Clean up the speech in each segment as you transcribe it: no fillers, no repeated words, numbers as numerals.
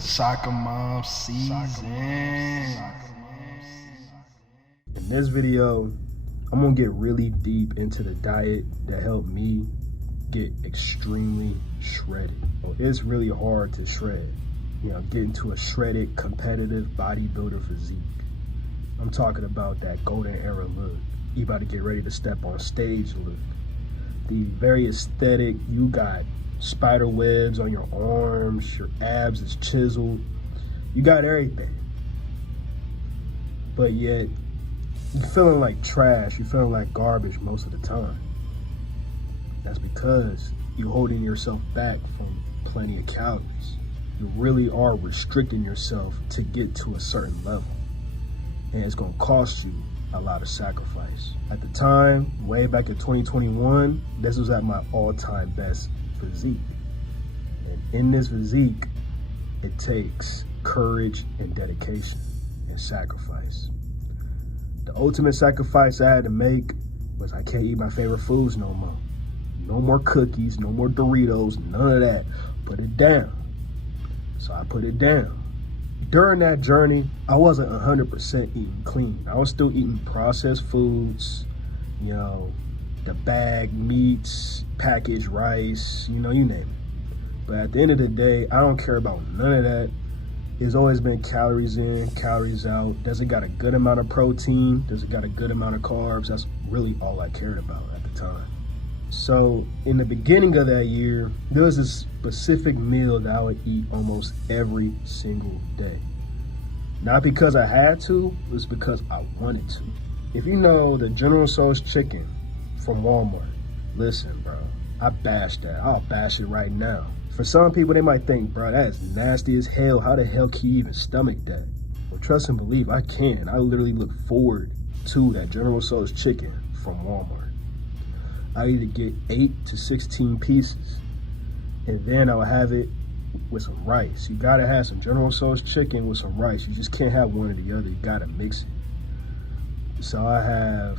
Soccer mom season. In this video, I'm gonna get really deep into the diet that helped me get extremely shredded. Well, it's really hard to shred. Get into a shredded, competitive bodybuilder physique. I'm talking about that golden era look. You about to get ready to step on stage look. The very aesthetic, you got spider webs on your arms, your abs is chiseled. You got everything. But yet, you're feeling like trash, you're feeling like garbage most of the time. That's because you're holding yourself back from plenty of calories. You really are restricting yourself to get to a certain level. And it's gonna cost you a lot of sacrifice. At the time, way back in 2021, this was at my all-time best physique. And in this physique, it takes courage and dedication and sacrifice. The ultimate sacrifice I had to make was I can't eat my favorite foods no more. No more cookies, no more Doritos, none of that. Put it down. So I put it down. During that journey, I wasn't 100% eating clean. I was still eating processed foods, the bagged meats, packaged rice, you name it. But at the end of the day, I don't care about none of that. It's always been calories in, calories out. Does it got a good amount of protein? Does it got a good amount of carbs? That's really all I cared about at the time. So in the beginning of that year, there was a specific meal that I would eat almost every single day. Not because I had to, it was because I wanted to. If you know the General Tso's chicken from Walmart, listen, bro, I bash that. I'll bash it right now. For some people, they might think, bro, that is nasty as hell. How the hell can you even stomach that? Well, trust and believe, I can. I literally look forward to that General Tso's chicken from Walmart. I either get 8 to 16 pieces, and then I'll have it with some rice. You gotta have some General Tso's chicken with some rice. You just can't have one or the other. You gotta mix it. So I have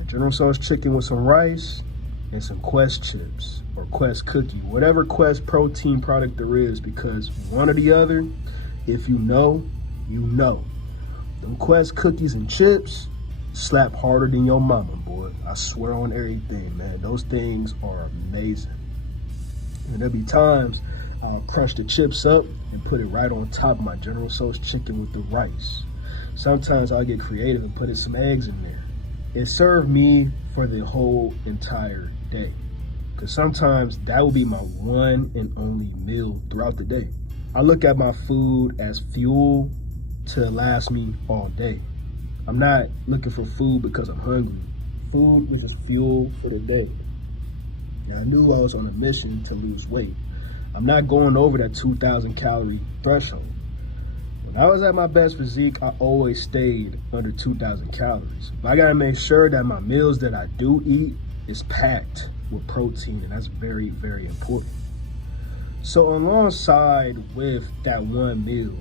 a General Tso's chicken with some rice and some Quest chips or Quest cookie, whatever Quest protein product there is, because one or the other, if you know, you know. Them Quest cookies and chips slap harder than your mama, boy. I swear on everything, man. Those things are amazing. And there'll be times I'll crush the chips up and put it right on top of my General Tso's chicken with the rice. Sometimes I'll get creative and put some eggs in there. It served me for the whole entire day. Because sometimes that will be my one and only meal throughout the day. I look at my food as fuel to last me all day. I'm not looking for food because I'm hungry. Food is just fuel for the day. Now, I knew I was on a mission to lose weight. I'm not going over that 2,000 calorie threshold. When I was at my best physique, I always stayed under 2,000 calories. But I gotta make sure that my meals that I do eat is packed with protein, and that's very, very important. So alongside with that one meal,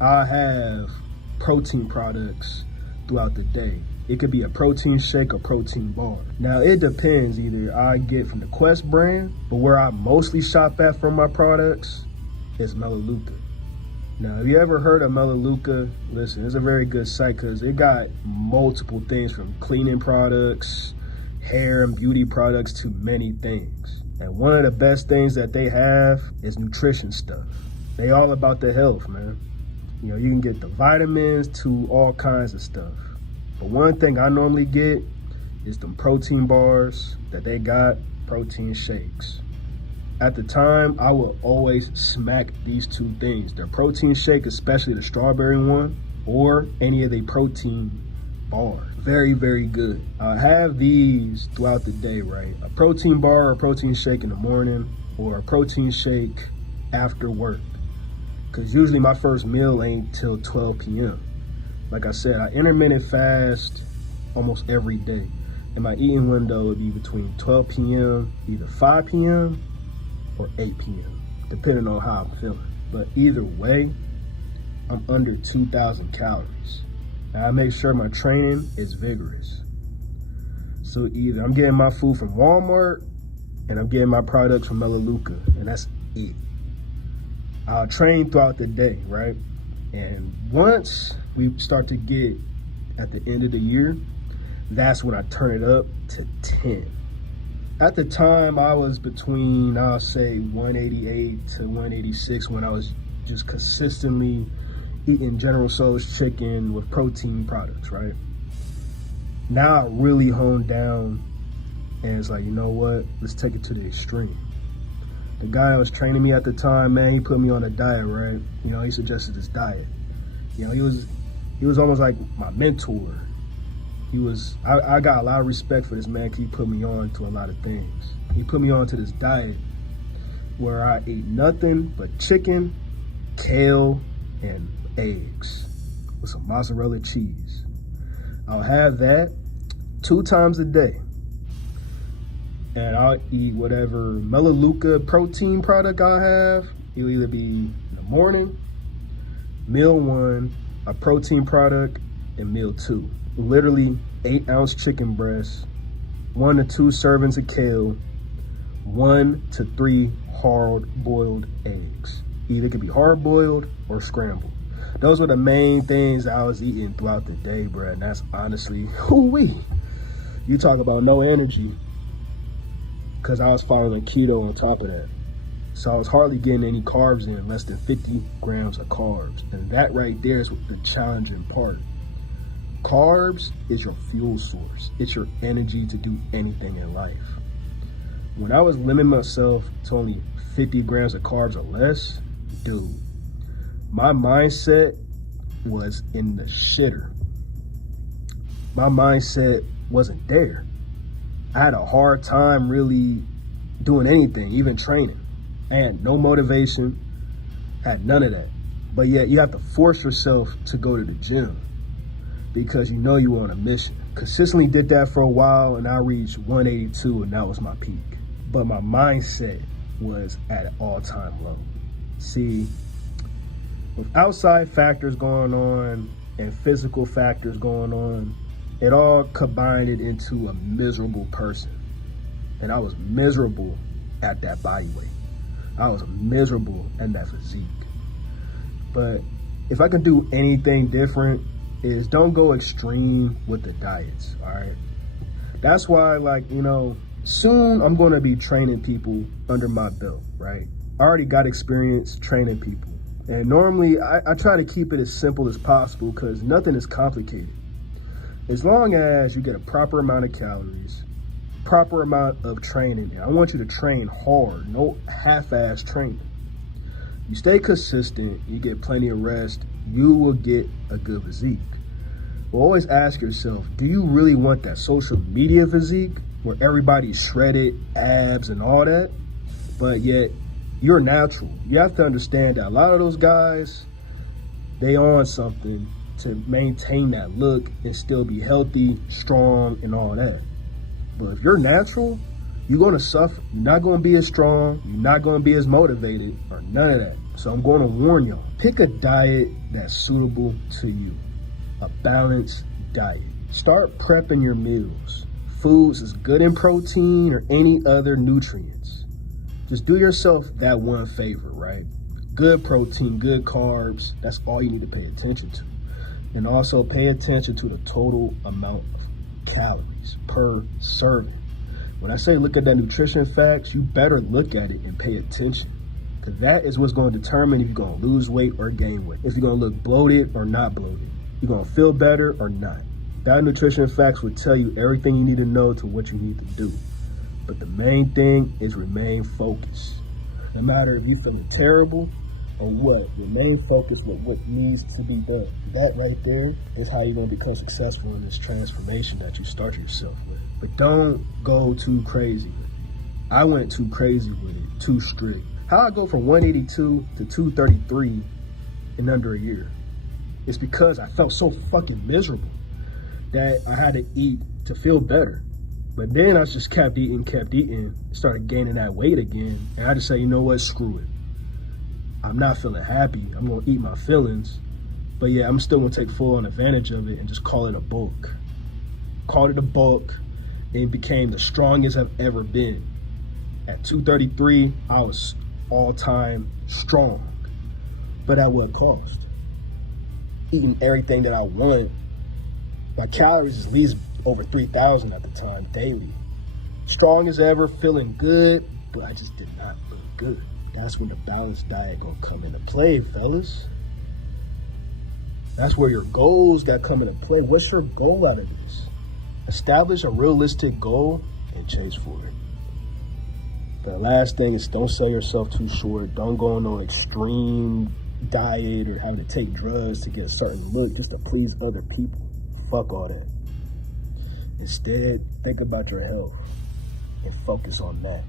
I have protein products throughout the day. It could be a protein shake or protein bar. Now it depends, either I get from the Quest brand, but where I mostly shop at for my products is Melaleuca. Now, have you ever heard of Melaleuca? Listen, it's a very good site because it got multiple things from cleaning products, hair and beauty products to many things. And one of the best things that they have is nutrition stuff. They all about the health, man. You can get the vitamins to all kinds of stuff. But one thing I normally get is them protein bars that they got, protein shakes. At the time, I will always smack these two things. The protein shake, especially the strawberry one, or any of the protein bars. Very, very good. I have these throughout the day, right? A protein bar or a protein shake in the morning, or a protein shake after work. Because usually my first meal ain't till 12 p.m. Like I said, I intermittent fast almost every day. And my eating window would be between 12 p.m., either 5 p.m. or 8 p.m., depending on how I'm feeling. But either way, I'm under 2,000 calories. And I make sure my training is vigorous. So either I'm getting my food from Walmart and I'm getting my products from Melaleuca, and that's it. I'll train throughout the day, right? And once we start to get at the end of the year, that's when I turn it up to 10. At the time, I was between, I'll say 188 to 186 when I was just consistently eating General Tso's chicken with protein products, right? Now I really honed down and it's like, you know what? Let's take it to the extreme. The guy that was training me at the time, man, he put me on a diet, right? You know, he suggested this diet. You know, he was almost like my mentor. I got a lot of respect for this man because he put me on to a lot of things. He put me on to this diet where I ate nothing but chicken, kale, and eggs with some mozzarella cheese. I'll have that 2 times a day. And I'll eat whatever Melaleuca protein product I have. It'll either be in the morning, meal 1, a protein product, and meal 2. Literally 8-ounce chicken breasts, 1 to 2 servings of kale, 1 to 3 hard-boiled eggs. Either it could be hard-boiled or scrambled. Those were the main things I was eating throughout the day, bro. And that's honestly, whoo-wee. You talk about no energy, because I was following keto on top of that. So I was hardly getting any carbs in, less than 50 grams of carbs. And that right there is the challenging part. Carbs is your fuel source. It's your energy to do anything in life. When I was limiting myself to only 50 grams of carbs or less, dude, my mindset was in the shitter. My mindset wasn't there. I had a hard time really doing anything, even training. I had no motivation, had none of that. But yet you have to force yourself to go to the gym because you know you're on a mission. Consistently did that for a while and I reached 182 and that was my peak. But my mindset was at an all-time low. See, with outside factors going on and physical factors going on, it all combined it into a miserable person. And I was miserable at that body weight. I was miserable in that physique. But if I can do anything different, is don't go extreme with the diets, all right? That's why, like, you know, soon I'm gonna be training people under my belt, right? I already got experience training people. And normally I try to keep it as simple as possible because nothing is complicated. As long as you get a proper amount of calories, proper amount of training, and I want you to train hard, no half-ass training. You stay consistent, you get plenty of rest, you will get a good physique. But always ask yourself, do you really want that social media physique where everybody's shredded, abs and all that, but yet you're natural? You have to understand that a lot of those guys, they on something to maintain that look and still be healthy, strong, and all that. But if you're natural, you're gonna suffer. You're not gonna be as strong, you're not gonna be as motivated, or none of that. So I'm gonna warn y'all, pick a diet that's suitable to you, a balanced diet. Start prepping your meals. Foods is good in protein or any other nutrients. Just do yourself that one favor, right? Good protein, good carbs, that's all you need to pay attention to. And also pay attention to the total amount of calories per serving. When I say look at that nutrition facts, you better look at it and pay attention. Because that is what's going to determine if you're going to lose weight or gain weight. If you're going to look bloated or not bloated. You're going to feel better or not. That nutrition facts will tell you everything you need to know to what you need to do. But the main thing is remain focused. No matter if you're feeling terrible or what, remain focused with what needs to be done. That right there is how you're going to become successful in this transformation that you start yourself with. But don't go too crazy with it. I went too crazy with it, too strict. How I go from 182 to 233 in under a year? It's because I felt so fucking miserable that I had to eat to feel better. But then I just kept eating, started gaining that weight again. And I just said, you know what, screw it. I'm not feeling happy. I'm gonna eat my feelings. But yeah, I'm still gonna take full on advantage of it and just call it a bulk. Called it a bulk. It became the strongest I've ever been. At 233, I was all-time strong. But at what cost? Eating everything that I want. My calories is at least over 3,000 at the time, daily. Strong as ever, feeling good, but I just did not look good. That's when the balanced diet gonna come into play, fellas. That's where your goals that come into play. What's your goal out of this? Establish a realistic goal and chase for it. The last thing is, don't sell yourself too short. Don't go on no extreme diet or having to take drugs to get a certain look just to please other people. Fuck all that. Instead, think about your health and focus on that.